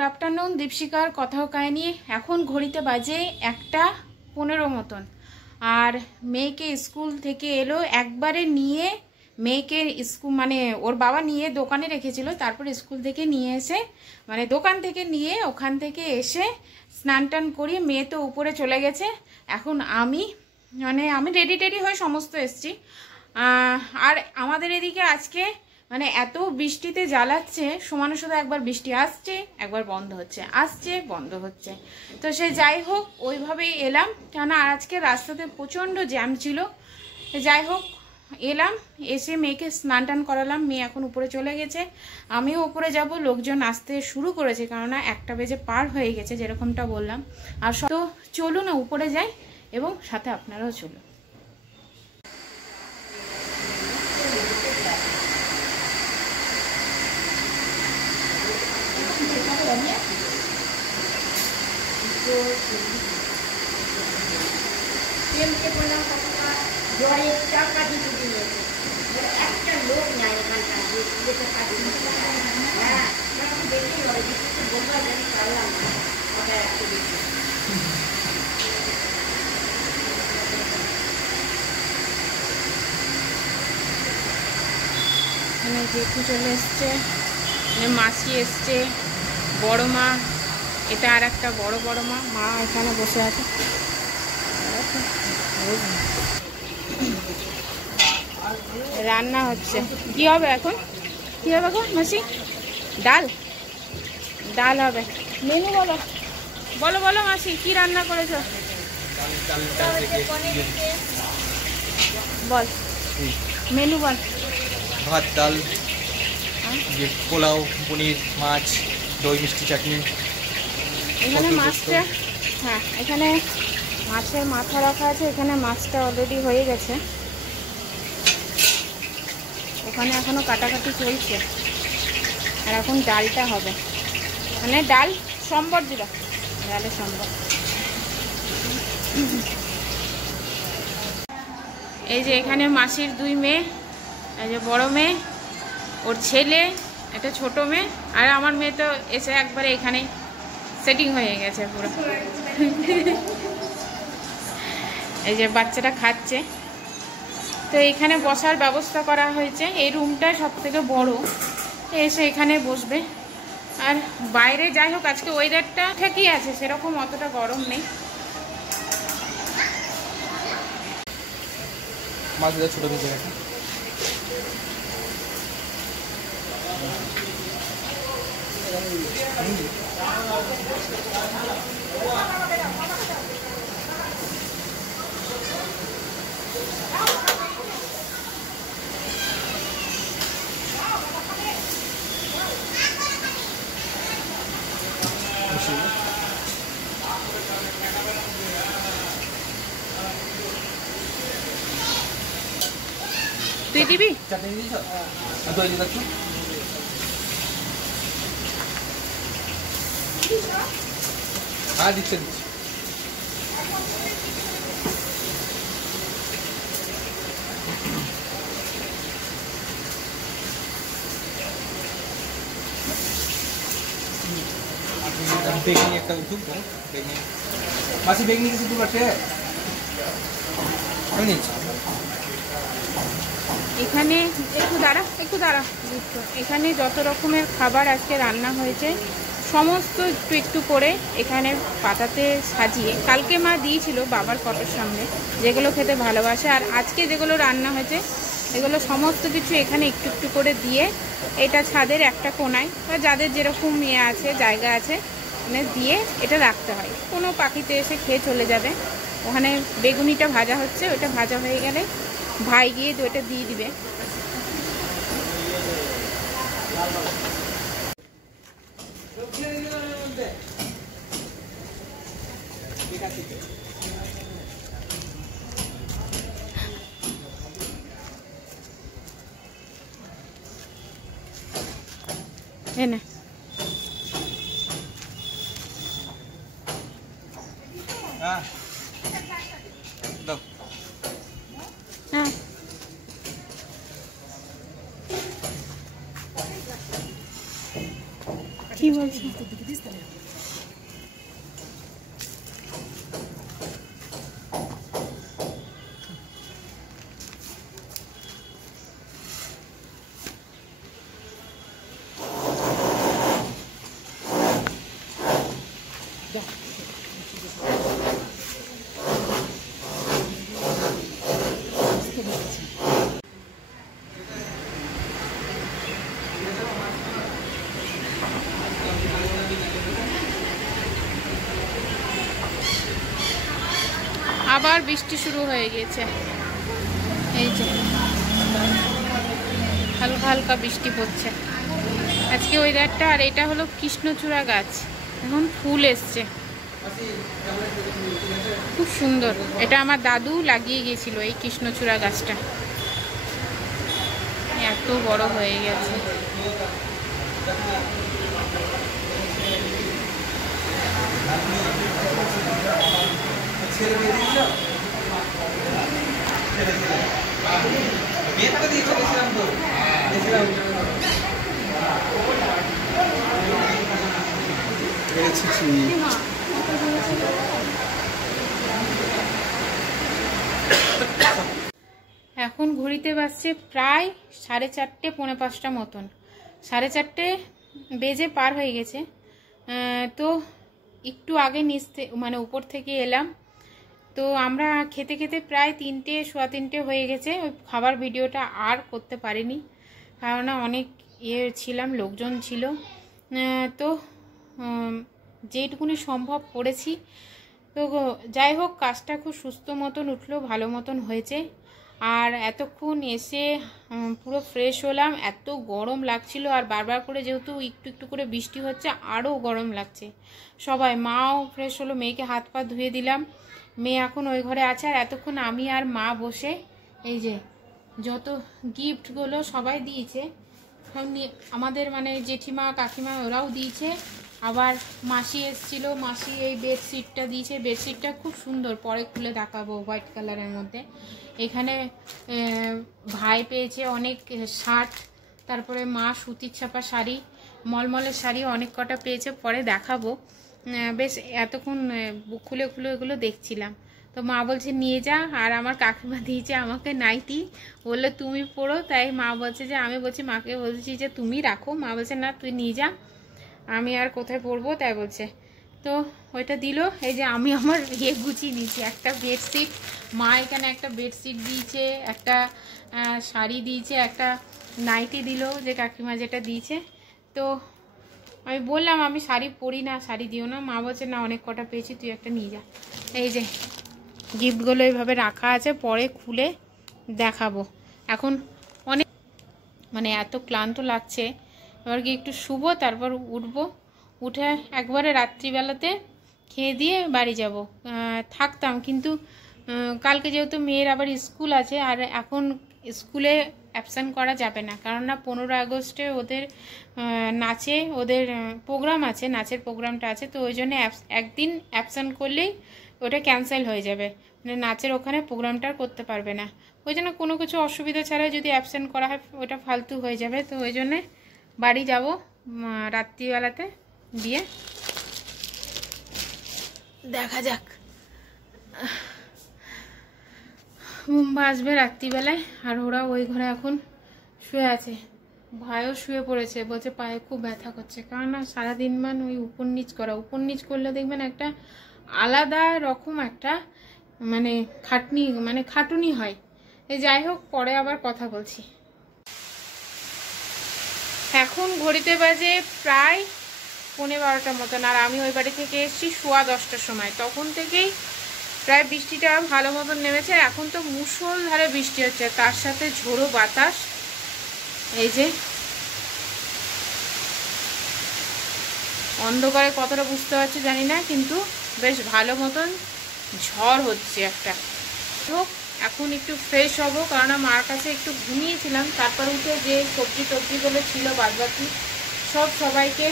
Good afternoon দীপশিকার কথাও কাহিনী। এখন ঘড়িতে বাজে 1:15 মতন। আর মেয়েকে স্কুল থেকে এলো, একবারে নিয়ে মেয়েকে স্কুল মানে ওর বাবা নিয়ে দোকানে রেখেছিল, তারপর স্কুল থেকে নিয়ে এসে মানে দোকান থেকে নিয়ে ওখান থেকে এসে স্নান টান করিয়ে মেয়ে তো উপরে চলে গেছে। এখন আমি রেডি টেডি হয়ে সমস্ত এসছি। আর আমাদের এদিকে আজকে মানে এত বৃষ্টিতে জ্বালাচ্ছে, সমানে শুধু একবার বৃষ্টি আসছে একবার বন্ধ হচ্ছে, আসছে বন্ধ হচ্ছে। তো সে যাই হোক ওইভাবেই এলাম, কেননা আজকে রাস্তাতে প্রচণ্ড জ্যাম ছিল। যাই হোক এলাম, এসে মেয়েকে স্নান টান করালাম, মেয়ে এখন উপরে চলে গেছে, আমিও উপরে যাব। লোকজন আসতে শুরু করেছে, কেননা 1টা বেজে পার হয়ে গেছে যেরকমটা বললাম। আর তো চলুন না উপরে যাই এবং সাথে আপনারাও চলুন। তেলকে বললাম কতটা জ্বরের টাকা দিতে দিয়েছে, একটা লোক নাই এখানকার যেতে পারি। হ্যাঁ দেখেই হবে, কিছু বলবো জানি পারলাম না, ওটা একটু দেখি। এখানে জেঠু চলে এসছে, মাসি এসছে, বড় মা, এটা আর একটা বড় মা, মা এখানে বসে আছে। রান্না হচ্ছে, কি হবে এখন? কি হবে এখন মাসি? ডাল হবে। মেনু বলো বলো বলো মাসি, কি রান্না করেছো? বল মেনু বল। ভাত, ডাল, পোলাও, পনির, মাছ, দই মিষ্টি, চাটনি। এখানে মাছটা, হ্যাঁ এখানে মাছের মাথা রাখা আছে, এখানে মাছটা অলরেডি হয়ে গেছে, ওখানে এখনো কাটাকাটি চলছে। আর এখন ডালটা হবে, মানে ডাল সম্বর দিল, ডালের সম্বর। এই যে এখানে মাসির 2 মেয়ে, এই যে বড় মেয়ে, ওর ছেলে, একটা ছোট মেয়ে, আর আমার মেয়ে তো এসে একবারে এখানেই সেটিং হয়ে গেছে পুরো। এই যে বাচ্চাটা খাচ্ছে। তো এখানে বসার ব্যবস্থা করা হয়েছে, এই রুমটা সব থেকে বড়, এসে এখানে বসবে। আর বাইরে যাই হোক আজকে ওয়েদারটা ঠিকই আছে, সেরকম অতটা গরম নেই। মাছটা ছোট ভেজে রাখা। তুই দিবি? চাটনি দিয়েছ? দই দিচ্ছ? হ্যাঁ দিচ্ছে। বেগনি একটা উঠুক, বেগনি মাসি, বেগনি কিছু দু পাশে আমি নিচ্ছি। এখানে একটু দাঁড়া। এখানে যত রকমের খাবার আজকে রান্না হয়েছে সমস্ত একটু করে এখানে পাতাতে সাজিয়ে, কালকে মা দিয়েছিল বাবার ফটোর সামনে, যেগুলো খেতে ভালোবাসে। আর আজকে যেগুলো রান্না হয়েছে এগুলো সমস্ত কিছু এখানে একটু করে দিয়ে, এটা ছাদের একটা কোনায় বা যাদের যেরকম আছে জায়গা আছে মানে দিয়ে এটা রাখতে হয়, কোনো পাখিতে এসে খেয়ে চলে যাবে। ওখানে বেগুনিটা ভাজা হচ্ছে, ওটা ভাজা হয়ে গেলে ভাই গিয়ে ওটা দিয়ে দিবে। এনে হ্যাঁ কি বলছো? আবার বৃষ্টি শুরু হয়ে গেছে, এই যে হালকা হালকা বৃষ্টি পড়ছে আজকে ওয়েদারটা। আর এটা হলো কৃষ্ণচূড়া গাছ, এখন ফুল এসছে, খুব সুন্দর। এটা আমার দাদু লাগিয়ে গেছিল এই কৃষ্ণচূড়া গাছটা, এত বড় হয়ে গেছে। এখন ঘড়িতে বাজছে প্রায় 4:30 পৌনে 5টা মতন, 4:30 বেজে পার হয়ে গেছে। তো একটু আগে নিচে মানে উপর থেকে এলাম, তো আমরা খেতে খেতে প্রায় 3টে সোয়া 3টে হয়ে গেছে। ওই খাবার ভিডিওটা আর করতে পারিনি, কারণ অনেক ছিলাম, লোকজন ছিল। তো যেটুকুনি সম্ভব করেছি। তো যাই হোক, কাজটা খুব সুস্থ মতন উঠলো, ভালো মতন হয়েছে। আর এতক্ষণ এসে পুরো ফ্রেশ হলাম, এত গরম লাগছিল। আর বারবার করে যেহেতু একটু একটু করে বৃষ্টি হচ্ছে, আরও গরম লাগছে। সবাই, মাও ফ্রেশ হলো, মেয়েকে হাত পা ধুয়ে দিলাম, মেয়ে এখন ওই ঘরে আছে। আর এতক্ষণ আমি আর মা বসে এই যে যত গিফটগুলো সবাই দিয়েছে, আমাদের মানে জেঠিমা কাকিমা ওরাও দিয়েছে। আবার মাসি এসেছিল, মাসি এই বেডশিটটা দিয়েছে। বেডশিটটা খুব সুন্দর, পরে খুলে দেখাবো, হোয়াইট কালারের মধ্যে। এখানে ভাই পেয়েছে অনেক শার্ট, তারপরে মা সুতির ছাপা শাড়ি, মলমলের শাড়ি অনেক কটা পেয়েছে, পরে দেখাবো। বেশ এতক্ষণ খুলে খুলে এগুলো দেখছিলাম। তো মা বলছে নিয়ে যা। আর আমার কাকিমা দিয়েছে আমাকে নাইটি, বললো তুমি পরো। তাই মা বলছে যে, আমি বলছি মাকে বলছি যে তুমি রাখো, মা বলছে না তুই নিয়ে যা, আমি আর কোথায় পরবো, তাই বলছে। তো ওইটা দিল। এই যে আমি আমার গুছিয়ে নিয়েছি, একটা বেডশিট, মা এখানে একটা বেডশিট দিয়েছে, একটা শাড়ি দিয়েছে, একটা নাইটি দিল যে কাকিমা যেটা দিয়েছে। তো আমি বললাম আমি শাড়ি পরি না, শাড়ি দিও না। মা বলছে না অনেক কটা পেয়েছি, তুই একটা নিয়ে যা। এই যে গিফটগুলো এইভাবে রাখা আছে, পরে খুলে দেখাবো। এখন অনেক মানে এত ক্লান্ত লাগছে, এবার কি একটু শুবো, তারপর উঠবো, উঠে একবারে রাত্রিবেলাতে খেয়ে দিয়ে বাড়ি যাব। থাকতাম, কিন্তু কালকে যেহেতু মেয়ের আবার স্কুল আছে, আর এখন স্কুলে অ্যাবসেন্ট করা যাবে না, কারণ না 15 আগস্টে ওদের নাচে, ওদের প্রোগ্রাম আছে, নাচের প্রোগ্রামটা আছে। তো ওই জন্য একদিন অ্যাবসেন্ট করলেই ওটা ক্যান্সেল হয়ে যাবে, মানে নাচের ওখানে প্রোগ্রামটা করতে পারবে না। ওই জন্য কোনো কিছু অসুবিধা ছাড়াই যদি অ্যাবসেন্ট করা হয় ওটা ফালতু হয়ে যাবে। তো ওই জন্যে বাড়ি যাব রাত্রিবেলাতে, দিয়ে দেখা যাক মুম্বা আসবে রাত্রিবেলায়। আর ওরা ওই ঘরে এখন শুয়ে আছে, ভাইও শুয়ে পড়েছে, বলছে পায়ে খুব ব্যথা করছে, কারণ না সারাদিন ওই উপর নিচ করা, উপর নিচ করলে দেখবেন একটা আলাদা রকম একটা মানে খাটুনি হয়। এই যাই হোক, পরে আবার কথা বলছি। এখন ঘড়িতে বাজে প্রায় 11:15 মতন, আর আমি ওই বাড়ি থেকে এসেছি 10:15 সময়। তখন থেকেই প্রায় বৃষ্টিটা ভালো মতন নেমেছে। এখন তো মুষলধারে বৃষ্টি হচ্ছে, তার সাথে ঝোড়ো বাতাস। এই যে অন্ধকারে কতটা বুঝতে পারছি জানি না, কিন্তু বেশ ভালো মতন ঝড় হচ্ছে একটা। তো এখন একটু ফ্রেশ হব, কারণ মার কাছে একটু ঘুমিয়েছিলাম। তারপর উঠে যে সবজিগুলো ছিল বাদবাকি সব সবাইকে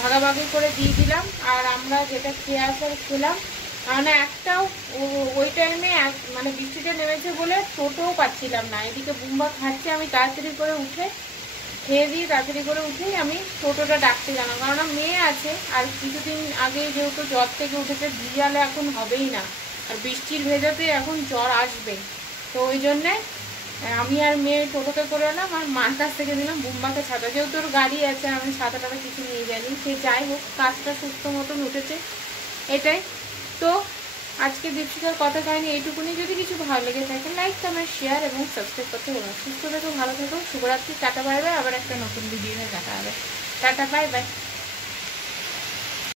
ভাগাভাগি করে দিয়ে দিলাম। আর আমরা যেটা খেয়ে আসার খেলাম, কারণ একটাও ওই টাইমে মানে বৃষ্টিটা নেমেছে বলে টোটোও পাচ্ছিলাম না। এদিকে বুম্বা খাচ্ছে, আমি তাড়াতাড়ি করে উঠে খেয়ে দিয়ে তাড়াতাড়ি করে উঠেই আমি টোটোটা ডাকতে গেলাম, কারণ মেয়ে আছে। আর কিছুদিন আগে যেহেতু জ্বর থেকে উঠেছে, ভিজালে এখন হবেই না, আর বৃষ্টির ভেজাতে এখন জ্বর আসবে। তো ওই জন্যে আমি আর মেয়ে টোটোতে করে এলাম, আর মার কাছ থেকে দিলাম বুম্বাকে ছাতা, যেহেতু ওর গাড়ি আছে, আমি ছাতা টাতা কিছু নিয়ে যাইনি। সে যাই হোক, কাজটা সুস্থ মতন উঠেছে, এটাই। তো আজকে দীপশিখার কথা কাহিনী এইটুকুনি। যদি কিছু ভালো লেগে থাকে লাইক, কমেন্ট, শেয়ার এবং সাবস্ক্রাইব করতে বলুন। সুস্থ থেকো, ভালো থেকো, শুভরাত্রি, টাটা বাই বাই। আবার একটা নতুন ভিডিও দেখা হবে। Tata bye bye.